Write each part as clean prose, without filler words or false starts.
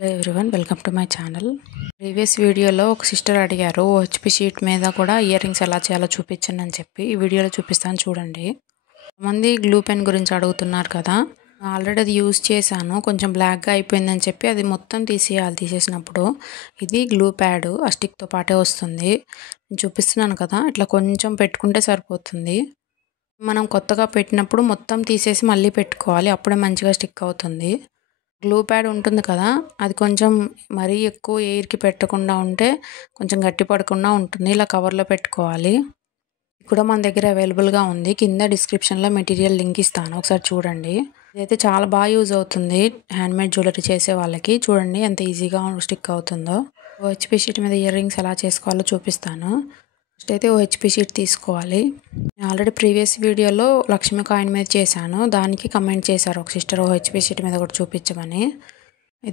Hello everyone, welcome to my channel. Previous వీడియోలో ఒక sister అడిగారు ఓహెచ్పి షీట్ మీద కూడా ఇయర్ రింగ్స్ ఎలా చేయాలో చూపించండి అని చెప్పి ఈ వీడియోలో చూపిస్తాను చూడండి. మంది గ్లూ పెన్ గురించి అడుగుతున్నారు కదా. ఆల్రెడీ అది యూజ్ చేశాను, కొంచెం బ్లాక్గా అయిపోయిందని చెప్పి అది మొత్తం తీసేయాలి. తీసేసినప్పుడు ఇది గ్లూ ప్యాడ్ ఆ స్టిక్తో పాటే వస్తుంది. నేను చూపిస్తున్నాను కదా, ఇట్లా కొంచెం పెట్టుకుంటే సరిపోతుంది. మనం కొత్తగా పెట్టినప్పుడు మొత్తం తీసేసి మళ్ళీ పెట్టుకోవాలి, అప్పుడే మంచిగా స్టిక్ అవుతుంది. గ్లూ ప్యాడ్ ఉంటుంది కదా, అది కొంచెం మరీ ఎక్కువ ఎయిర్కి పెట్టకుండా ఉంటే కొంచెం గట్టి పడకుండా ఉంటుంది. ఇలా కవర్లో పెట్టుకోవాలి. కూడా మన దగ్గర అవైలబుల్గా ఉంది. కింద డిస్క్రిప్షన్లో మెటీరియల్ లింక్ ఇస్తాను, ఒకసారి చూడండి. ఇదైతే చాలా బాగా యూజ్ అవుతుంది హ్యాండ్మేడ్ జ్యువెలరీ చేసే వాళ్ళకి. చూడండి ఎంత ఈజీగా స్టిక్ అవుతుందో. ఓహెచ్పి షీట్ మీద ఇయర్ రింగ్స్ ఎలా చేసుకోవాలో చూపిస్తాను. ఫస్ట్ అయితే ఓహెచ్పి షీట్ తీసుకోవాలి. ఆల్రెడీ ప్రీవియస్ వీడియోలో లక్ష్మీ కాయిన్ మీద చేశాను, దానికి కమెంట్ చేశారు ఒక సిస్టర్ ఓహెచ్పి షీట్ మీద కూడా చూపించమని.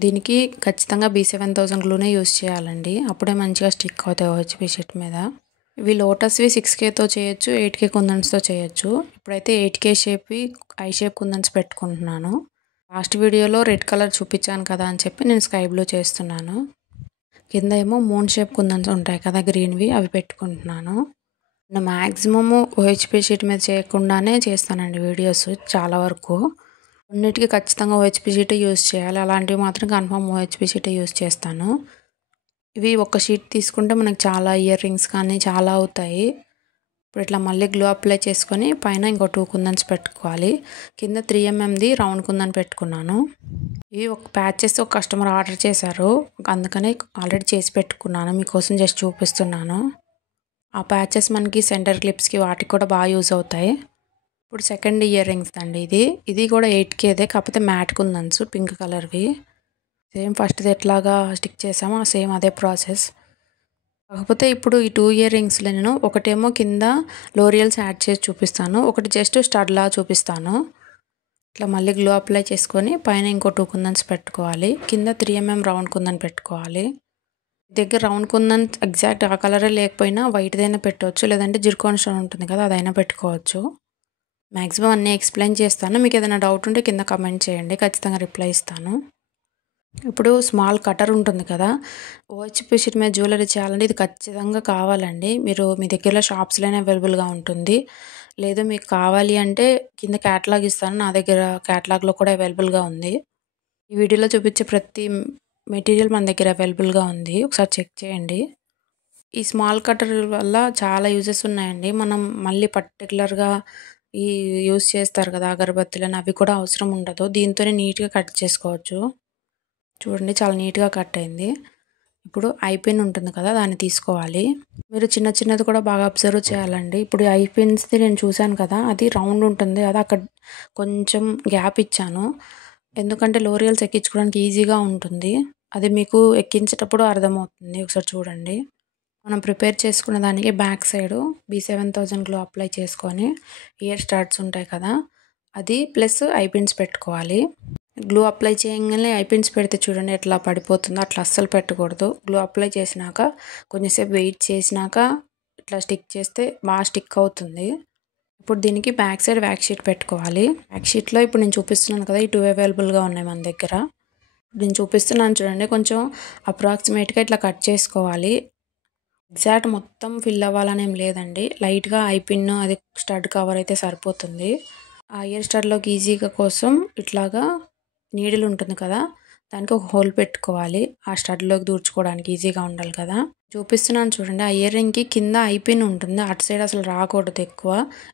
దీనికి ఖచ్చితంగా B7000 గ్లూనే యూజ్ చేయాలండి, అప్పుడే మంచిగా స్టిక్ అవుతాయి ఓహెచ్పి షీట్ మీద. ఇవి లోటస్వి 6Kతో చేయొచ్చు, 8K కుందన్స్తో చేయొచ్చు. ఇప్పుడైతే 8K షేప్వి ఐ షేప్ కుందన్స్ పెట్టుకుంటున్నాను. లాస్ట్ వీడియోలో రెడ్ కలర్ చూపించాను కదా అని చెప్పి నేను స్కై బ్లూ చేస్తున్నాను. కింద ఏమో మూన్ షేప్ కుందన్స్ ఉంటాయి కదా గ్రీన్వి, అవి పెట్టుకుంటున్నాను. నేను మ్యాక్సిమము ఓహెచ్పి షీట్ మీద చేయకుండానే చేస్తానండి వీడియోస్ చాలా వరకు. కొన్నిటికి ఖచ్చితంగా ఓహెచ్పి షీటే యూజ్ చేయాలి, అలాంటివి మాత్రం కన్ఫర్మ్ ఓహెచ్పి షీటే యూజ్ చేస్తాను. ఇవి ఒక షీట్ తీసుకుంటే మనకు చాలా ఇయర్ రింగ్స్ కానీ చాలా అవుతాయి. ఇప్పుడు ఇట్లా మళ్ళీ గ్లూ అప్లై చేసుకొని పైన ఇంకో 2 కుందన్స్ పెట్టుకోవాలి. కింద 3mmది రౌండ్ కుందన్ పెట్టుకున్నాను. ఇవి ఒక ప్యాచెస్ ఒక కస్టమర్ ఆర్డర్ చేశారు, అందుకని ఆల్రెడీ చేసి పెట్టుకున్నాను, మీకోసం జస్ట్ చూపిస్తున్నాను. ఆ ప్యాచెస్ మనకి సెంటర్ క్లిప్స్కి వాటికి కూడా బాగా యూజ్ అవుతాయి. ఇప్పుడు సెకండ్ ఇయర్ రింగ్స్ అండి. ఇది కూడా 8Kదే, కాకపోతే మ్యాట్ కుందన్స్ పింక్ కలర్వి. సేమ్ ఫస్ట్ది ఎట్లాగా స్టిక్ చేసామో సేమ్ అదే ప్రాసెస్. కాకపోతే ఇప్పుడు ఈ 2 ఇయర్ రింగ్స్లో నేను ఒకటేమో కింద లోరియల్స్ యాడ్ చేసి చూపిస్తాను, ఒకటి జస్ట్ స్టడ్లా చూపిస్తాను. ఇట్లా మళ్ళీ గ్లూ అప్లై చేసుకొని పైన ఇంకో 2 కుందన్స్ పెట్టుకోవాలి. కింద 3mm రౌండ్ కుందన్ పెట్టుకోవాలి. దగ్గర రౌండ్ కుందన్ ఎగ్జాక్ట్ ఆ కలరే లేకపోయినా వైట్దైనా పెట్టవచ్చు, లేదంటే జిర్కోన్ స్టోన్ ఉంటుంది కదా అదైనా పెట్టుకోవచ్చు. మ్యాక్సిమం అన్నీ ఎక్స్ప్లెయిన్ చేస్తాను, మీకు ఏదైనా డౌట్ ఉంటే కింద కమెంట్ చేయండి, ఖచ్చితంగా రిప్లై ఇస్తాను. ఇప్పుడు స్మాల్ కటర్ ఉంటుంది కదా, ఓహెచ్పి షీట్ మీద జ్యువెలరీ చేయాలంటే ఇది ఖచ్చితంగా కావాలండి. మీరు మీ దగ్గరలో షాప్స్లోనే అవైలబుల్గా ఉంటుంది, లేదు మీకు కావాలి అంటే కింద క్యాటలాగ్ ఇస్తాను, నా దగ్గర క్యాటలాగ్లో కూడా అవైలబుల్గా ఉంది. ఈ వీడియోలో చూపించే ప్రతి మెటీరియల్ మన దగ్గర అవైలబుల్గా ఉంది, ఒకసారి చెక్ చేయండి. ఈ స్మాల్ కటర్ వల్ల చాలా యూజెస్ ఉన్నాయండి. మనం మళ్ళీ పర్టికులర్గా ఈ యూజ్ చేస్తారు కదా అగరబత్తులని, అవి కూడా అవసరం ఉండదు, దీంతోనే నీట్గా కట్ చేసుకోవచ్చు. చూడండి చాలా నీట్గా కట్ అయింది. ఇప్పుడు ఐ పిన్ ఉంటుంది కదా, దాన్ని తీసుకోవాలి. మీరు చిన్న చిన్నది కూడా బాగా అబ్జర్వ్ చేయాలండి. ఇప్పుడు ఐ పిన్స్ది నేను చూశాను కదా, అది రౌండ్ ఉంటుంది, అది అక్కడ కొంచెం గ్యాప్ ఇచ్చాను, ఎందుకంటే లోరియల్స్ ఎక్కించుకోవడానికి ఈజీగా ఉంటుంది. అది మీకు ఎక్కించేటప్పుడు అర్థమవుతుంది, ఒకసారి చూడండి. మనం ప్రిపేర్ చేసుకున్న దానికి back side B7000 glue apply చేసుకొని ఇయర్ స్టార్ట్స్ ఉంటాయి కదా, అది ప్లస్ ఐ పిన్స్ పెట్టుకోవాలి. గ్లూ అప్లై చేయగానే ఐ పిన్స్ పెడితే చూడండి ఎట్లా పడిపోతుందో, అట్లా అస్సలు పెట్టకూడదు. గ్లూ అప్లై చేసినాక కొంచెంసేపు వెయిట్ చేసినాక ఇట్లా స్టిక్ చేస్తే బాగా స్టిక్ అవుతుంది. ఇప్పుడు దీనికి బ్యాక్ సైడ్ వ్యాక్ షీట్ పెట్టుకోవాలి. వ్యాక్ షీట్లో ఇప్పుడు నేను చూపిస్తున్నాను కదా, ఈ 2 అవైలబుల్గా ఉన్నాయి మన దగ్గర. నేను చూపిస్తున్నాను చూడండి, కొంచెం అప్రాక్సిమేట్గా ఇట్లా కట్ చేసుకోవాలి. ఎగ్జాక్ట్ మొత్తం ఫిల్ అవ్వాలని ఏం లేదండి, లైట్గా ఐ పిన్ అది స్టడ్ కవర్ అయితే సరిపోతుంది. ఆ ఇయర్ స్టడ్లోకి ఈజీగా కోసం ఇట్లాగా నీడిల్ ఉంటుంది కదా, దానికి ఒక హోల్ పెట్టుకోవాలి, ఆ స్టడ్లోకి దూర్చుకోవడానికి ఈజీగా ఉండాలి కదా. చూపిస్తున్నాను చూడండి, ఆ ఇయర్ రింగ్కి కింద ఐ పిన్ ఉంటుంది, అటు సైడ్ అసలు రాకూడదు ఎక్కువ,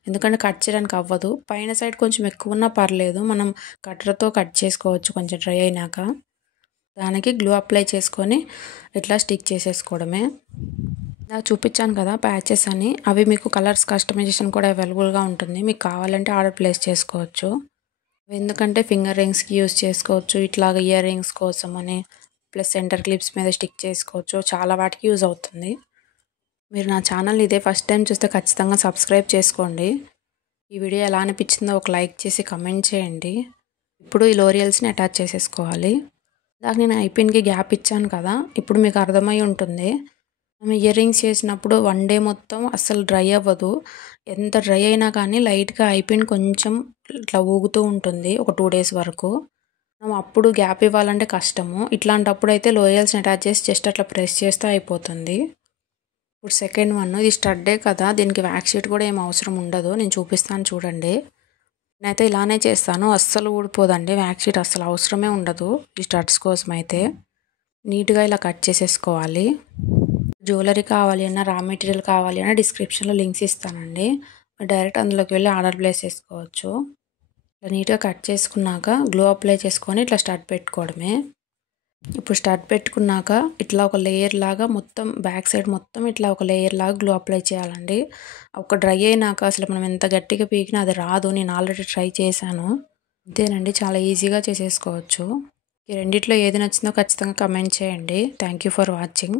ఎందుకంటే కట్ చేయడానికి అవ్వదు. పైన సైడ్ కొంచెం ఎక్కువ ఉన్నా పర్లేదు, మనం కట్టర్తో కట్ చేసుకోవచ్చు కొంచెం డ్రై అయినాక. దానికి గ్లూ అప్లై చేసుకొని ఇట్లా స్టిక్ చేసేసుకోవడమే. నాకు చూపించాను కదా ప్యాచెస్ అని, అవి మీకు కలర్స్ కస్టమైజేషన్ కూడా అవైలబుల్గా ఉంటుంది, మీకు కావాలంటే ఆర్డర్ ప్లేస్ చేసుకోవచ్చు. ఎందుకంటే ఫింగర్ రింగ్స్కి యూజ్ చేసుకోవచ్చు, ఇట్లాగ ఇయర్ రింగ్స్ కోసం అని, ప్లస్ సెంటర్ క్లిప్స్ మీద స్టిక్ చేసుకోవచ్చు, చాలా వాటికి యూజ్ అవుతుంది. మీరు నా ఛానల్ ఇదే ఫస్ట్ టైం చూస్తే ఖచ్చితంగా సబ్స్క్రైబ్ చేసుకోండి. ఈ వీడియో ఎలా అనిపించిందో ఒక లైక్ చేసి కమెంట్ చేయండి. ఇప్పుడు ఈ లోరియల్స్ని అటాచ్ చేసేసుకోవాలి. దానికి నేను ఐ పిన్కి గ్యాప్ ఇచ్చాను కదా, ఇప్పుడు మీకు అర్థమై ఉంటుంది. మనం ఇయర్ రింగ్స్ చేసినప్పుడు 1 డే మొత్తం అస్సలు డ్రై అవ్వదు, ఎంత డ్రై అయినా కానీ లైట్గా ఐ పిన్ కొంచెం ఇట్లా ఊగుతూ ఉంటుంది ఒక 2 డేస్ వరకు. మనం అప్పుడు గ్యాప్ ఇవ్వాలంటే కష్టము. ఇట్లాంటప్పుడు అయితే లోయల్స్ని అటాచ్ చేసి జస్ట్ అట్లా ప్రెస్ చేస్తే అయిపోతుంది. ఇప్పుడు సెకండ్ వన్, ఇది స్టడ్డే కదా, దీనికి వ్యాక్ షీట్ కూడా ఏం అవసరం ఉండదు. నేను చూపిస్తాను చూడండి. నేనైతే ఇలానే చేస్తాను, అస్సలు ఊడిపోదండి. వ్యాక్ షీట్ అస్సలు అవసరమే ఉండదు ఈ స్టడ్స్ కోసం అయితే. నీట్గా ఇలా కట్ చేసేసుకోవాలి. జ్యువెలరీ కావాలి అన్న, రా మెటీరియల్ కావాలి అన్న డిస్క్రిప్షన్లో లింక్స్ ఇస్తానండి. డైరెక్ట్ అందులోకి వెళ్ళి ఆర్డర్ ప్లేస్ చేసుకోవచ్చు. ఇట్లా నీట్గా కట్ చేసుకున్నాక గ్లూ అప్లై చేసుకొని ఇట్లా స్టడ్ పెట్టుకోవడమే. ఇప్పుడు స్టడ్ పెట్టుకున్నాక ఇట్లా ఒక లేయర్ లాగా మొత్తం బ్యాక్ సైడ్ మొత్తం ఇట్లా ఒక లేయర్ లాగా గ్లూ అప్లై చేయాలండి. ఒక డ్రై అయినాక అసలు మనం ఎంత గట్టిగా పీకినా అది రాదు. నేను ఆల్రెడీ ట్రై చేశాను. అంతేనండి, చాలా ఈజీగా చేసేసుకోవచ్చు. ఈ రెండిట్లో ఏది నచ్చిందో ఖచ్చితంగా కమెంట్ చేయండి. Thank you for watching.